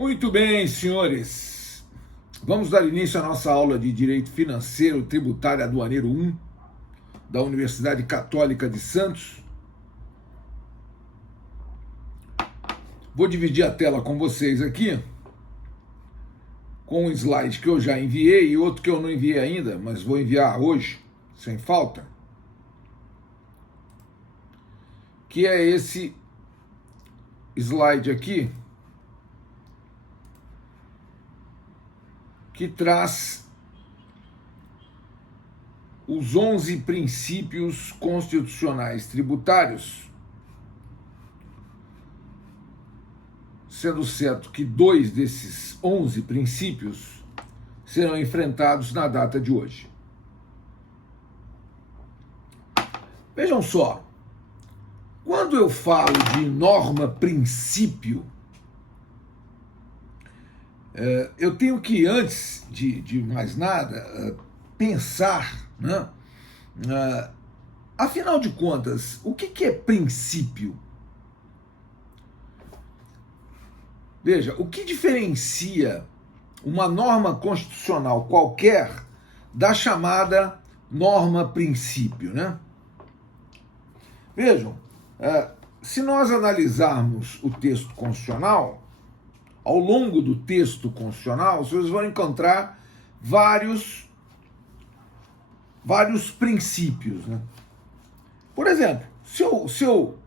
Muito bem, senhores. Vamos dar início à nossa aula de Direito Financeiro, Tributário e Aduaneiro 1 da Universidade Católica de Santos. Vou dividir a tela com vocês aqui, com um slide que eu já enviei e outro que eu não enviei ainda, mas vou enviar hoje, sem falta, que é esse slide aqui, que traz os 11 princípios constitucionais tributários, sendo certo que 2 desses 11 princípios serão enfrentados na data de hoje. Vejam só, quando eu falo de norma princípio, eu tenho que, antes de mais nada, pensar, né? Afinal de contas, o que é princípio? Veja, o que diferencia uma norma constitucional qualquer da chamada norma princípio, né? Vejam, se nós analisarmos o texto constitucional, ao longo do texto constitucional, vocês vão encontrar vários princípios, né? Por exemplo, se eu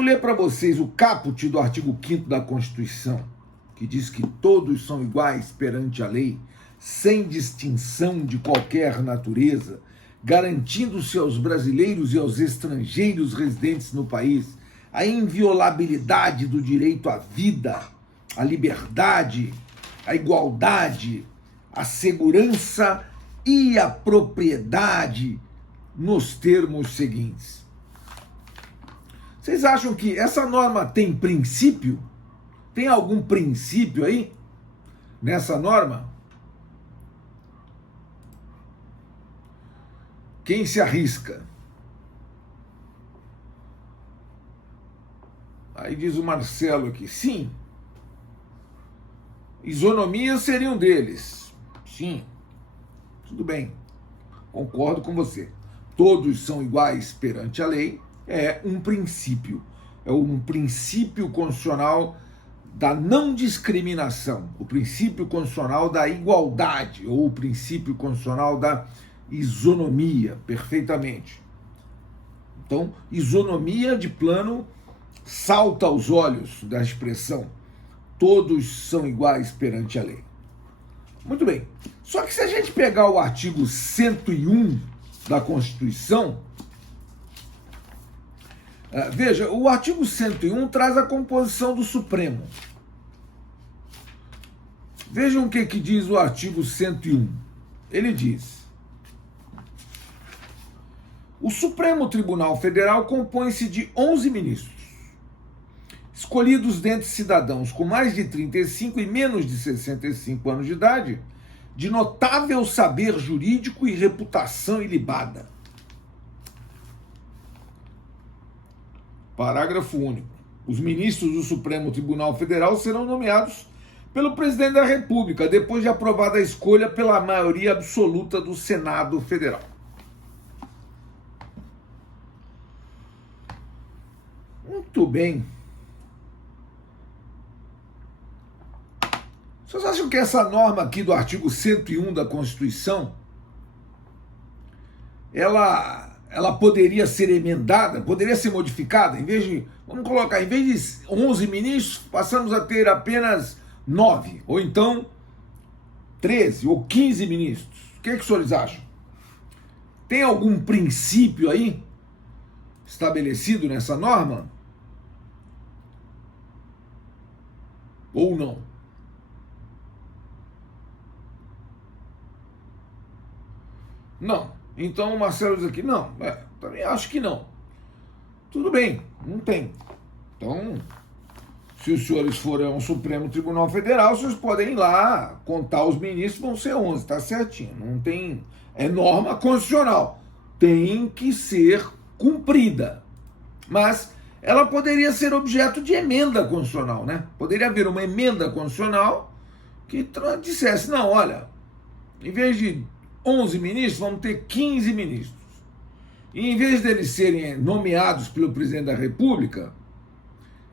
ler para vocês o caput do artigo 5º da Constituição, que diz que todos são iguais perante a lei, sem distinção de qualquer natureza, garantindo-se aos brasileiros e aos estrangeiros residentes no país a inviolabilidade do direito à vida, à liberdade, à igualdade, à segurança e à propriedade nos termos seguintes. Vocês acham que essa norma tem princípio? Tem algum princípio aí nessa norma? Quem se arrisca? Aí diz o Marcelo aqui, sim. Isonomia seria um deles. Sim. Tudo bem. Concordo com você. Todos são iguais perante a lei. É um princípio. É um princípio constitucional da não discriminação. O princípio constitucional da igualdade. Ou o princípio constitucional da isonomia. Perfeitamente. Então, isonomia de plano salta aos olhos da expressão. Todos são iguais perante a lei. Muito bem. Só que se a gente pegar o artigo 101 da Constituição, veja, o artigo 101 traz a composição do Supremo. Vejam o que diz o artigo 101. Ele diz: o Supremo Tribunal Federal compõe-se de 11 ministros, escolhidos dentre cidadãos com mais de 35 e menos de 65 anos de idade, de notável saber jurídico e reputação ilibada. Parágrafo único. Os ministros do Supremo Tribunal Federal serão nomeados pelo presidente da República, depois de aprovada a escolha pela maioria absoluta do Senado Federal. Muito bem. Vocês acham que essa norma aqui do artigo 101 da Constituição, ela poderia ser emendada, poderia ser modificada? Em vez de, vamos colocar, em vez de 11 ministros, passamos a ter apenas 9, ou então 13 ou 15 ministros. O que os senhores acham? Tem algum princípio aí estabelecido nessa norma? Ou não? Não. Então o Marcelo diz aqui, não, também acho que não. Tudo bem, não tem. Então, se os senhores forem ao Supremo Tribunal Federal, vocês podem ir lá contar os ministros, vão ser 11, tá certinho. Não tem, é norma constitucional. Tem que ser cumprida. Mas ela poderia ser objeto de emenda constitucional, né? Poderia haver uma emenda constitucional que dissesse, não, olha, em vez de 11 ministros, vamos ter 15 ministros. E em vez deles serem nomeados pelo presidente da República,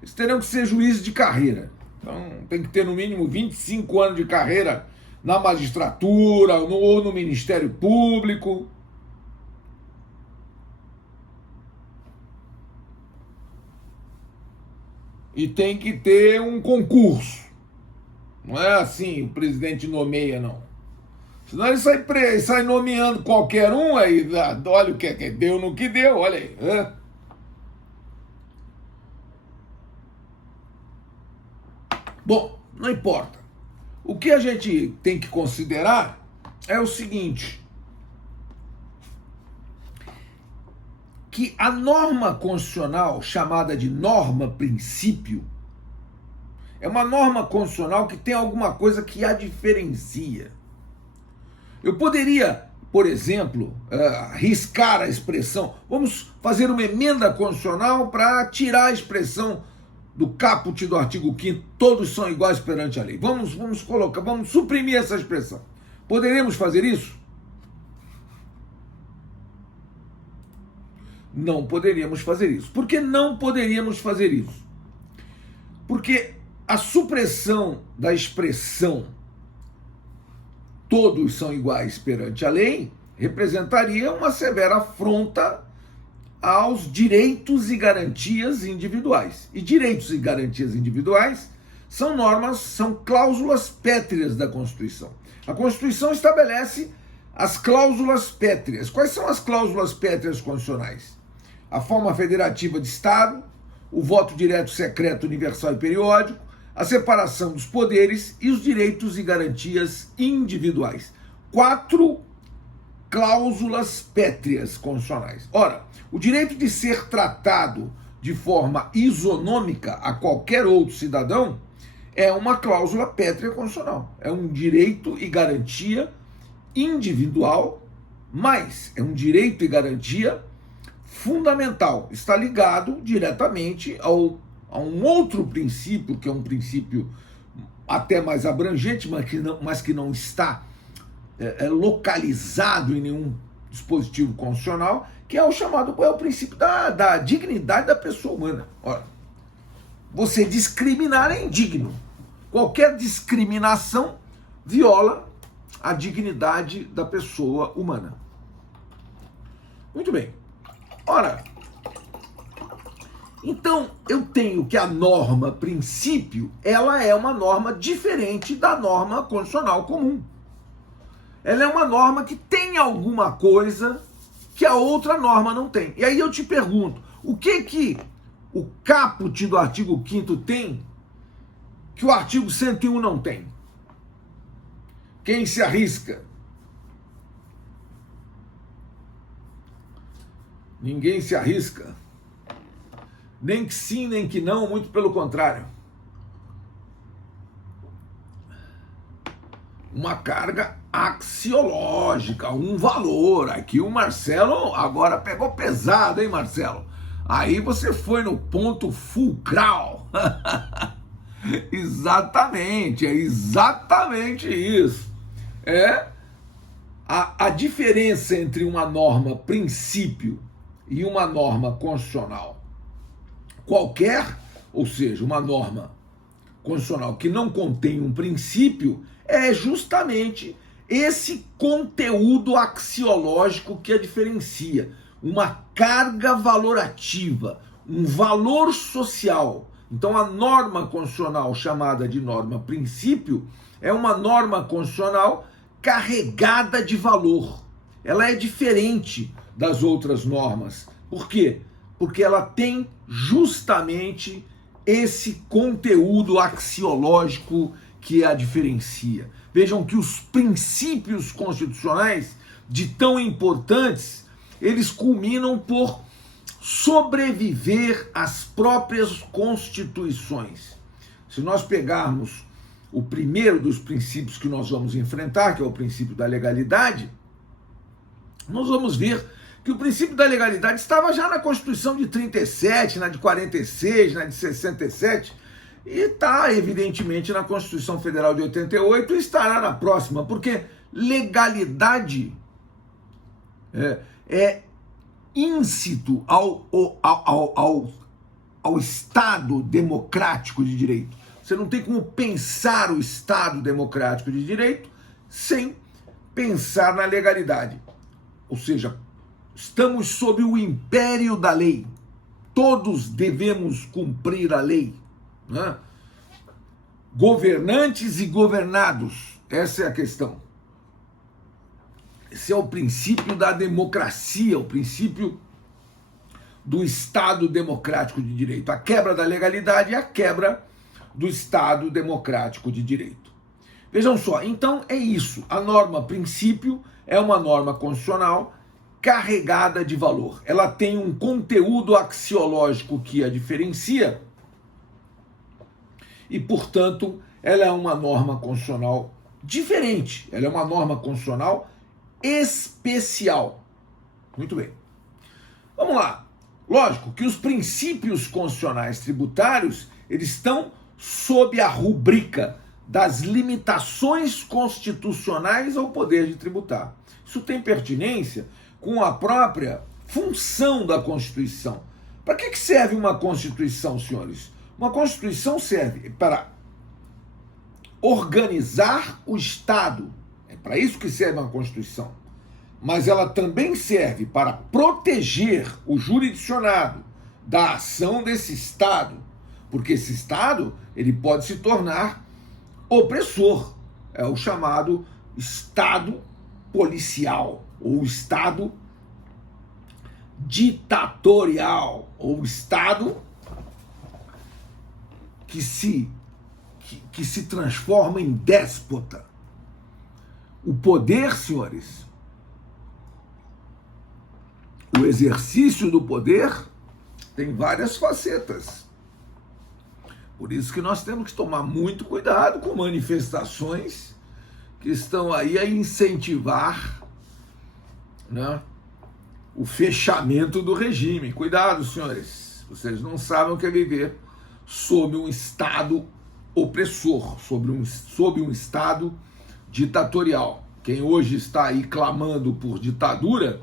eles terão que ser juízes de carreira. Então tem que ter no mínimo 25 anos de carreira na magistratura ou no Ministério Público. E tem que ter um concurso. Não é assim, o presidente nomeia, não. Senão ele sai nomeando qualquer um, aí olha o que deu no que deu, olha aí. Bom, não importa. O que a gente tem que considerar é o seguinte, que a norma constitucional, chamada de norma-princípio, é uma norma constitucional que tem alguma coisa que a diferencia. Eu poderia, por exemplo, riscar a expressão, vamos fazer uma emenda constitucional para tirar a expressão do caput do artigo 5º, todos são iguais perante a lei. Vamos suprimir essa expressão. Poderíamos fazer isso? Não poderíamos fazer isso. Por que não poderíamos fazer isso? Porque a supressão da expressão todos são iguais perante a lei representaria uma severa afronta aos direitos e garantias individuais. E direitos e garantias individuais são normas, são cláusulas pétreas da Constituição. A Constituição estabelece as cláusulas pétreas. Quais são as cláusulas pétreas constitucionais? A forma federativa de Estado, o voto direto, secreto, universal e periódico, a separação dos poderes e os direitos e garantias individuais. 4 cláusulas pétreas constitucionais. Ora, o direito de ser tratado de forma isonômica a qualquer outro cidadão é uma cláusula pétrea constitucional. É um direito e garantia individual, mas é um direito e garantia fundamental. Está ligado diretamente a um outro princípio, que é um princípio até mais abrangente, mas que não está localizado em nenhum dispositivo constitucional, que é o princípio da dignidade da pessoa humana. Ora, você discriminar é indigno. Qualquer discriminação viola a dignidade da pessoa humana. Muito bem. Ora, então eu tenho que a norma princípio, ela é uma norma diferente da norma constitucional comum. Ela é uma norma que tem alguma coisa que a outra norma não tem. E aí eu te pergunto, o que o caput do artigo 5º tem que o artigo 101 não tem? Quem se arrisca? Ninguém se arrisca. Nem que sim, nem que não, muito pelo contrário. Uma carga axiológica, um valor. Aqui o Marcelo agora pegou pesado, hein, Marcelo? Aí você foi no ponto fulcral. Exatamente, é exatamente isso. A diferença entre uma norma princípio e uma norma constitucional qualquer, ou seja, uma norma constitucional que não contém um princípio, é justamente esse conteúdo axiológico que a diferencia. Uma carga valorativa, um valor social. Então a norma constitucional chamada de norma princípio é uma norma constitucional carregada de valor. Ela é diferente das outras normas. Por quê? Porque ela tem justamente esse conteúdo axiológico que a diferencia. Vejam que os princípios constitucionais, de tão importantes, eles culminam por sobreviver às próprias constituições. Se nós pegarmos o primeiro dos princípios que nós vamos enfrentar, que é o princípio da legalidade, nós vamos ver que o princípio da legalidade estava já na Constituição de 37, na de 46, na de 67, e está, evidentemente, na Constituição Federal de 88 e estará na próxima, porque legalidade é íncito ao Estado democrático de direito. Você não tem como pensar o Estado democrático de direito sem pensar na legalidade. Ou seja, estamos sob o império da lei. Todos devemos cumprir a lei, né? Governantes e governados, essa é a questão. Esse é o princípio da democracia, o princípio do Estado democrático de direito. A quebra da legalidade é a quebra do Estado democrático de direito. Vejam só, então é isso. A norma princípio é uma norma constitucional carregada de valor. Ela tem um conteúdo axiológico que a diferencia e, portanto, ela é uma norma constitucional diferente. Ela é uma norma constitucional especial. Muito bem. Vamos lá. Lógico que os princípios constitucionais tributários, eles estão sob a rubrica das limitações constitucionais ao poder de tributar. Isso tem pertinência com a própria função da Constituição. Para que serve uma Constituição, senhores? Uma Constituição serve para organizar o Estado. É para isso que serve uma Constituição. Mas ela também serve para proteger o jurisdicionado da ação desse Estado, porque esse Estado ele pode se tornar opressor. É o chamado Estado policial, ou Estado ditatorial, ou Estado que se transforma em déspota. O poder, senhores, o exercício do poder tem várias facetas. Por isso que nós temos que tomar muito cuidado com manifestações que estão aí a incentivar, né, o fechamento do regime. Cuidado, senhores. Vocês não sabem o que é viver sob um Estado opressor, sob um Estado ditatorial. Quem hoje está aí clamando por ditadura,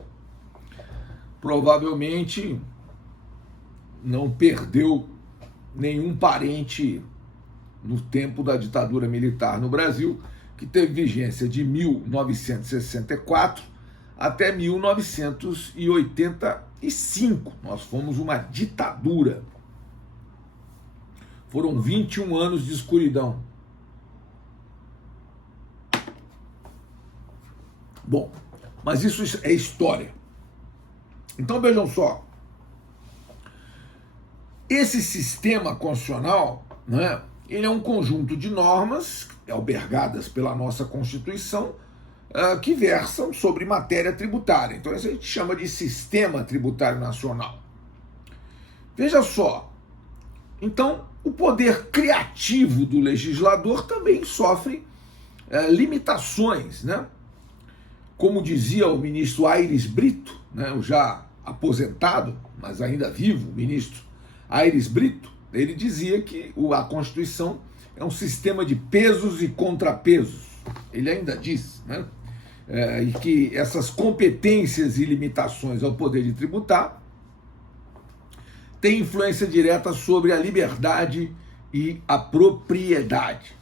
provavelmente não perdeu nenhum parente no tempo da ditadura militar no Brasil, que teve vigência de 1964 até 1985. Nós fomos uma ditadura. Foram 21 anos de escuridão. Bom, mas isso é história. Então vejam só, esse sistema constitucional, né, ele é um conjunto de normas albergadas pela nossa Constituição que versam sobre matéria tributária. Então isso a gente chama de Sistema Tributário Nacional. Veja só, então o poder criativo do legislador também sofre limitações, né? Como dizia o ministro Aires Brito, né, o já aposentado, mas ainda vivo, o ministro Aires Brito, ele dizia que a Constituição é um sistema de pesos e contrapesos. Ele ainda diz, né, e que essas competências e limitações ao poder de tributar têm influência direta sobre a liberdade e a propriedade.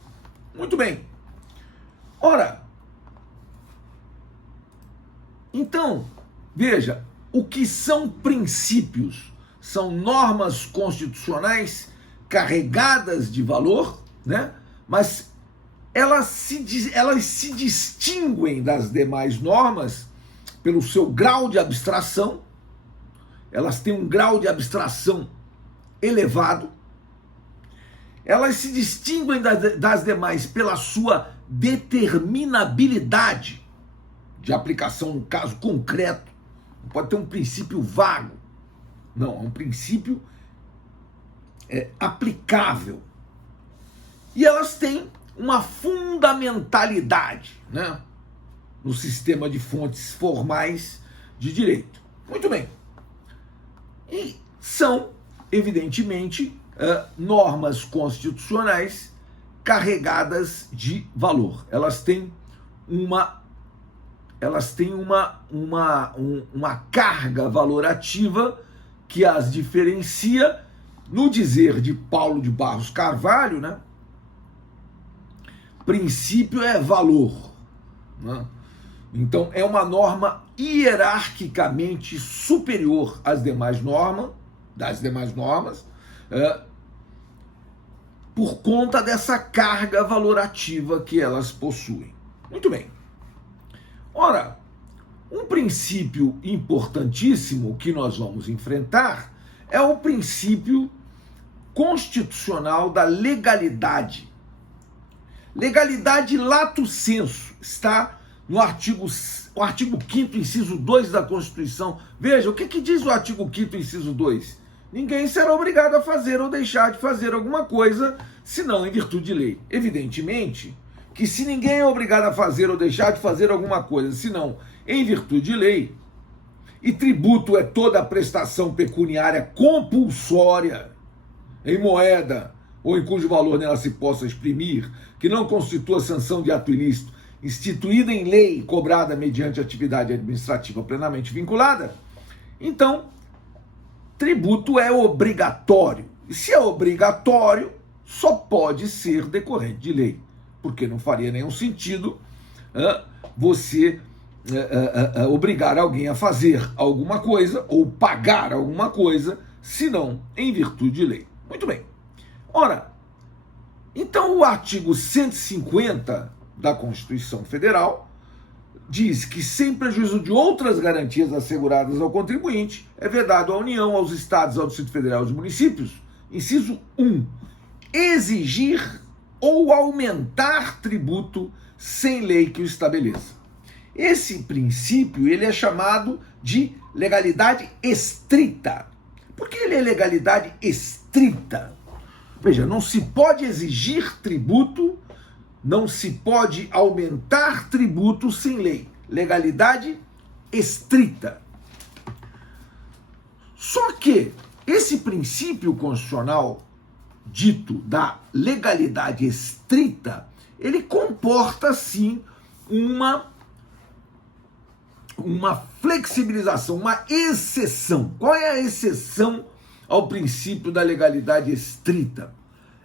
Muito bem. Ora, então, veja, o que são princípios? São normas constitucionais carregadas de valor, né? Mas elas se distinguem das demais normas pelo seu grau de abstração. Elas têm um grau de abstração elevado. Elas se distinguem das demais pela sua determinabilidade de aplicação no caso concreto. Não pode ter um princípio vago. Não, é um princípio aplicável. E elas têm uma fundamentalidade, né, no sistema de fontes formais de direito. Muito bem. E são, evidentemente, normas constitucionais carregadas de valor. Elas têm uma carga valorativa que as diferencia. No dizer de Paulo de Barros Carvalho, né? Princípio é valor, né? Então é uma norma hierarquicamente superior às demais normas, por conta dessa carga valorativa que elas possuem. Muito bem. Ora, um princípio importantíssimo que nós vamos enfrentar é o princípio constitucional da legalidade. Legalidade lato sensu está no artigo 5º, inciso 2 da Constituição. Veja, o que diz o artigo 5º, inciso 2? Ninguém será obrigado a fazer ou deixar de fazer alguma coisa, senão em virtude de lei. Evidentemente que se ninguém é obrigado a fazer ou deixar de fazer alguma coisa, senão em virtude de lei, e tributo é toda a prestação pecuniária compulsória em moeda ou em cujo valor nela se possa exprimir, que não constitua sanção de ato ilícito, instituída em lei, cobrada mediante atividade administrativa plenamente vinculada, então, tributo é obrigatório. E se é obrigatório, só pode ser decorrente de lei, porque não faria nenhum sentido você obrigar alguém a fazer alguma coisa ou pagar alguma coisa, senão em virtude de lei. Muito bem. Ora, então o artigo 150 da Constituição Federal diz que, sem prejuízo de outras garantias asseguradas ao contribuinte, é vedado à União, aos Estados, ao Distrito Federal e aos municípios, inciso 1, exigir ou aumentar tributo sem lei que o estabeleça. Esse princípio ele é chamado de legalidade estrita. Por que ele é legalidade estrita? Veja, não se pode exigir tributo, não se pode aumentar tributo sem lei. Legalidade estrita. Só que esse princípio constitucional dito da legalidade estrita, ele comporta sim uma flexibilização, uma exceção. Qual é a exceção ao princípio da legalidade estrita?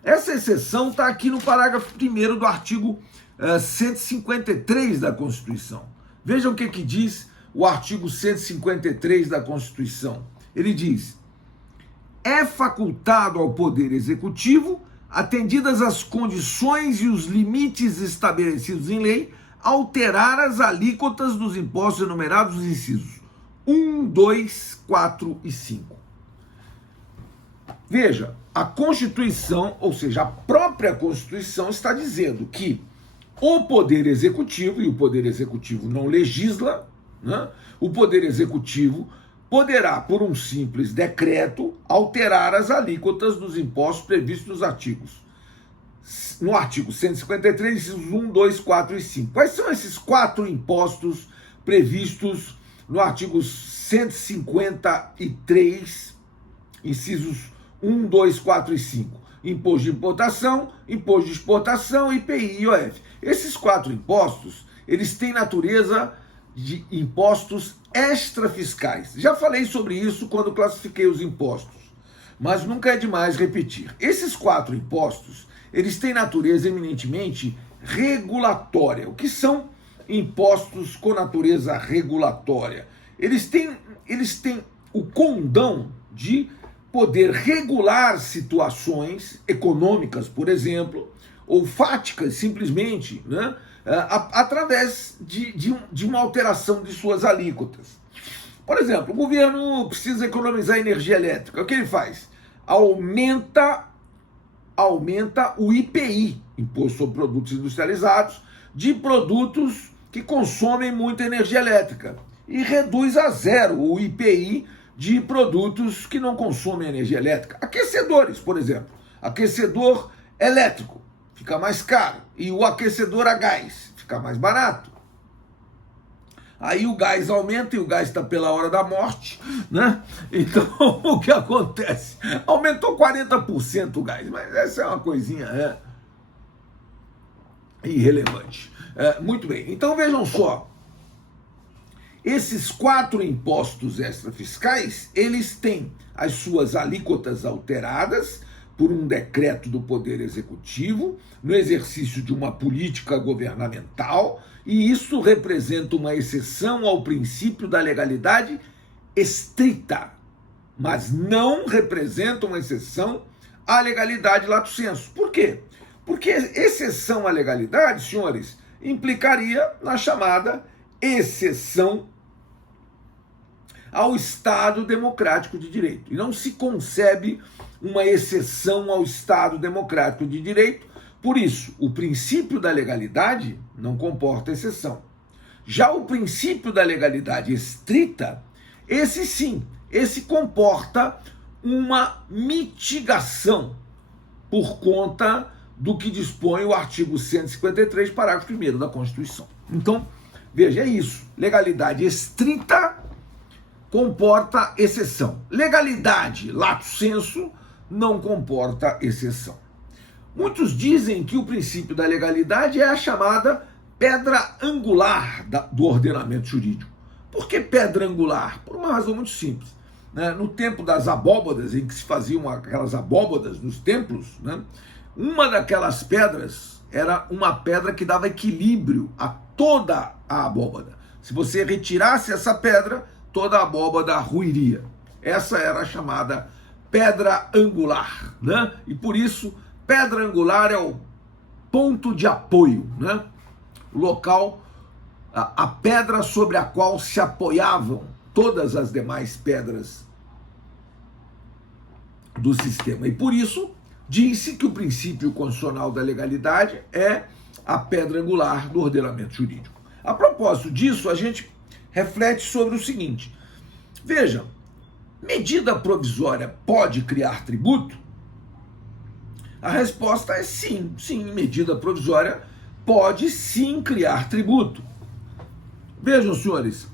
Essa exceção está aqui no parágrafo 1º do artigo 153 da Constituição. Vejam o que diz o artigo 153 da Constituição. Ele diz: é facultado ao Poder Executivo, atendidas as condições e os limites estabelecidos em lei, alterar as alíquotas dos impostos enumerados nos incisos 1, 2, 4 e 5. Veja, a Constituição, ou seja, a própria Constituição está dizendo que o Poder Executivo, e o Poder Executivo não legisla, né? O Poder Executivo poderá, por um simples decreto, alterar as alíquotas dos impostos previstos no artigo 153, incisos 1, 2, 4 e 5. Quais são esses 4 impostos previstos no artigo 153, incisos 1, 2, 4 e 5? Imposto de importação, imposto de exportação, IPI e IOF. Esses 4 impostos, eles têm natureza de impostos extrafiscais. Já falei sobre isso quando classifiquei os impostos, mas nunca é demais repetir. Esses 4 impostos, eles têm natureza eminentemente regulatória. O que são impostos com natureza regulatória? Eles têm o condão de poder regular situações econômicas, por exemplo, ou fáticas, simplesmente, né, através de uma alteração de suas alíquotas. Por exemplo, o governo precisa economizar energia elétrica. O que ele faz? Aumenta o IPI, Imposto sobre Produtos Industrializados, de produtos que consomem muita energia elétrica, e reduz a zero o IPI de produtos que não consomem energia elétrica. Aquecedores, por exemplo. Aquecedor elétrico fica mais caro e o aquecedor a gás fica mais barato. aí o gás aumenta e o gás está pela hora da morte, né? Então, o que acontece? Aumentou 40% o gás, mas essa é uma coisinha irrelevante. Muito bem, então vejam só, esses 4 impostos extrafiscais, eles têm as suas alíquotas alteradas por um decreto do Poder Executivo, no exercício de uma política governamental, e isso representa uma exceção ao princípio da legalidade estrita, mas não representa uma exceção à legalidade lato sensu. Por quê? Porque exceção à legalidade, senhores, implicaria na chamada exceção ao Estado democrático de direito. E não se concebe uma exceção ao Estado democrático de direito. Por isso, o princípio da legalidade não comporta exceção. Já o princípio da legalidade estrita, esse sim, esse comporta uma mitigação por conta do que dispõe o artigo 153, parágrafo 1º da Constituição. Então, veja, é isso. Legalidade estrita comporta exceção. Legalidade lato sensu não comporta exceção. Muitos dizem que o princípio da legalidade é a chamada pedra angular do ordenamento jurídico. Por que pedra angular? Por uma razão muito simples. No tempo das abóbadas, em que se faziam aquelas abóbadas nos templos, uma daquelas pedras era uma pedra que dava equilíbrio a toda a abóbada. Se você retirasse essa pedra, toda a abóbada ruiria. Essa era a chamada pedra angular, E por isso, pedra angular é o ponto de apoio, O local, a pedra sobre a qual se apoiavam todas as demais pedras do sistema. E por isso, disse que o princípio constitucional da legalidade é a pedra angular do ordenamento jurídico. A propósito disso, a gente reflete sobre o seguinte: veja, medida provisória pode criar tributo? A resposta é sim, medida provisória pode sim criar tributo. Vejam, senhores,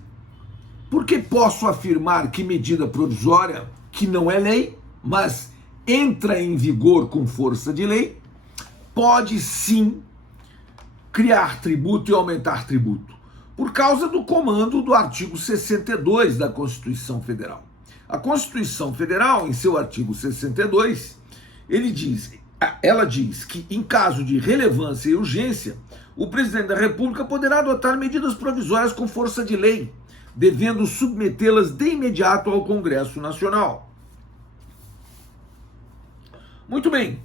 porque posso afirmar que medida provisória, que não é lei, mas entra em vigor com força de lei, pode sim criar tributo e aumentar tributo? Por causa do comando do artigo 62 da Constituição Federal. A Constituição Federal, em seu artigo 62, ela diz que, em caso de relevância e urgência, o presidente da República poderá adotar medidas provisórias com força de lei, devendo submetê-las de imediato ao Congresso Nacional. Muito bem.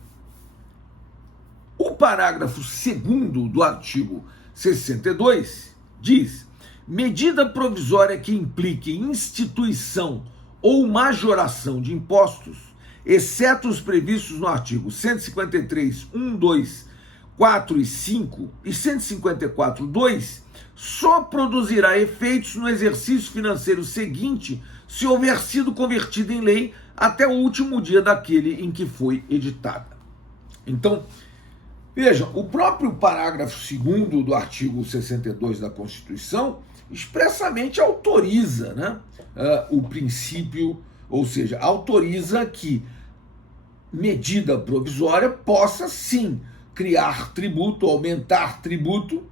O parágrafo 2º do artigo 62 diz: medida provisória que implique instituição ou majoração de impostos, exceto os previstos no artigo 153, 1, 2, 4 e 5 e 154, 2, só produzirá efeitos no exercício financeiro seguinte se houver sido convertida em lei até o último dia daquele em que foi editada. Então, vejam, o próprio parágrafo 2º do artigo 62 da Constituição expressamente autoriza o princípio, ou seja, autoriza que medida provisória possa sim criar tributo, aumentar tributo,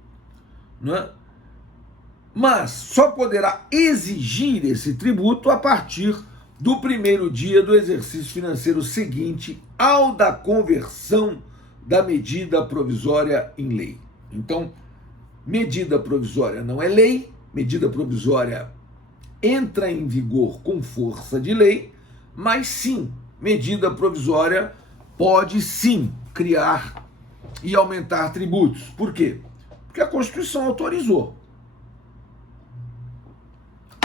mas só poderá exigir esse tributo a partir do primeiro dia do exercício financeiro seguinte ao da conversão da medida provisória em lei. Então, medida provisória não é lei, medida provisória entra em vigor com força de lei, mas sim, medida provisória pode sim criar e aumentar tributos. Por quê? Porque a Constituição autorizou.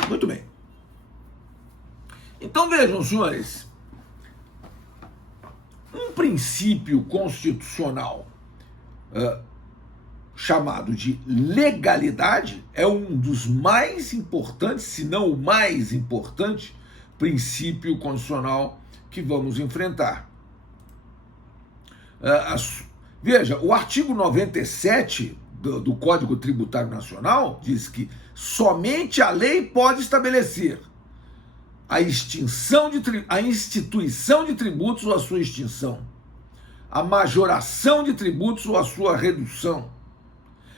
Muito bem. Então vejam, senhores, um princípio constitucional chamado de legalidade é um dos mais importantes, se não o mais importante, princípio constitucional que vamos enfrentar. Veja, o artigo 97 do Código Tributário Nacional diz que somente a lei pode estabelecer a instituição de tributos ou a sua extinção, a majoração de tributos ou a sua redução,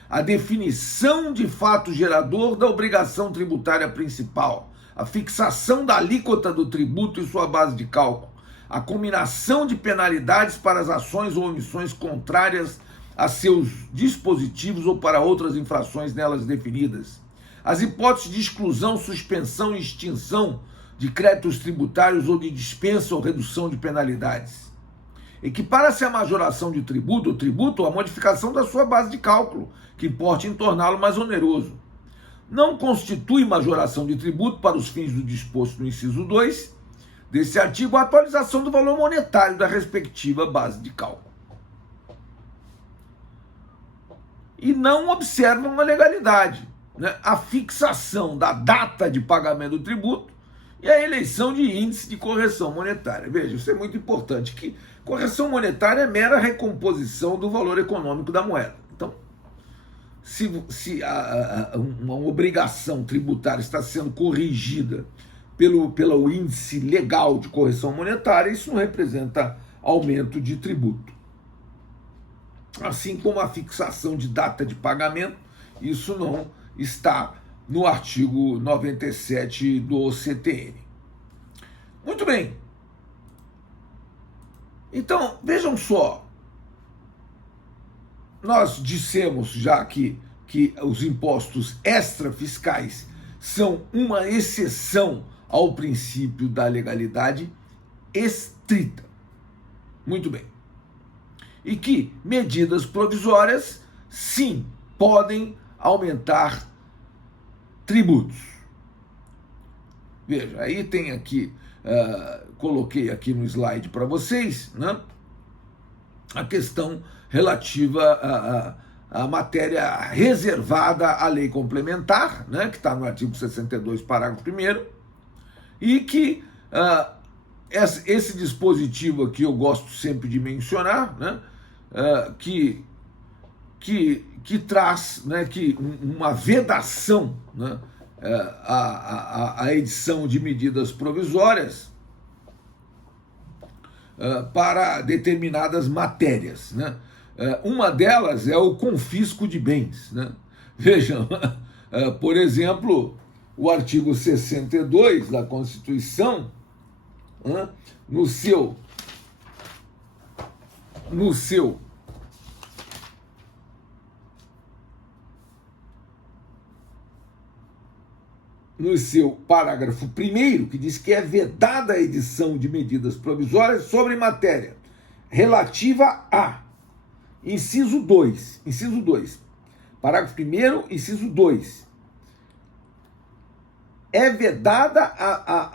a definição de fato gerador da obrigação tributária principal, a fixação da alíquota do tributo e sua base de cálculo, a combinação de penalidades para as ações ou omissões contrárias a seus dispositivos ou para outras infrações nelas definidas, as hipóteses de exclusão, suspensão e extinção de créditos tributários ou de dispensa ou redução de penalidades. Equipara-se a majoração de tributo ou tributo à modificação da sua base de cálculo, que importe em torná-lo mais oneroso. Não constitui majoração de tributo para os fins do disposto no inciso 2 desse artigo a atualização do valor monetário da respectiva base de cálculo. E não observam a legalidade, né? A fixação da data de pagamento do tributo e a eleição de índice de correção monetária. Veja, isso é muito importante, que correção monetária é mera recomposição do valor econômico da moeda. Então, se uma obrigação tributária está sendo corrigida pelo índice legal de correção monetária, isso não representa aumento de tributo. Assim como a fixação de data de pagamento, isso não está no artigo 97 do CTN. Muito bem. Então, vejam só. Nós dissemos já que os impostos extrafiscais são uma exceção ao princípio da legalidade estrita. Muito bem. E que medidas provisórias, sim, podem aumentar tributos. Veja, aí tem aqui, coloquei aqui no slide para vocês, né, a questão relativa à matéria reservada à lei complementar, né, que está no artigo 62, parágrafo 1º, e que esse dispositivo aqui eu gosto sempre de mencionar, né, que traz, né, uma vedação, né, a edição de medidas provisórias para determinadas matérias, né? Uma delas é o confisco de bens, né? Vejam, por exemplo, o artigo 62 da Constituição, no seu parágrafo 1º, que diz que é vedada a edição de medidas provisórias sobre matéria relativa a inciso 2, parágrafo 1º, inciso 2. É vedada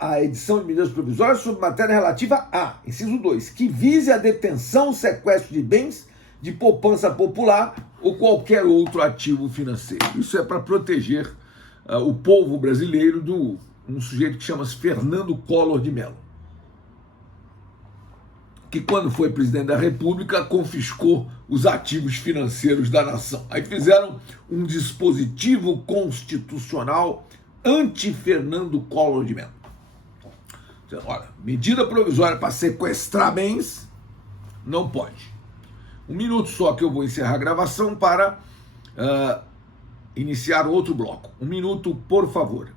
a edição de medidas provisórias sobre matéria relativa a, inciso 2, que vise a detenção, sequestro de bens de poupança popular ou qualquer outro ativo financeiro. Isso é para proteger o povo brasileiro de um sujeito que chama-se Fernando Collor de Mello, que quando foi presidente da República confiscou os ativos financeiros da nação. Aí fizeram um dispositivo constitucional anti-Fernando Collor de Mello. Olha, medida provisória para sequestrar bens, não pode. 1 minuto só que eu vou encerrar a gravação para iniciar outro bloco. 1 minuto, por favor.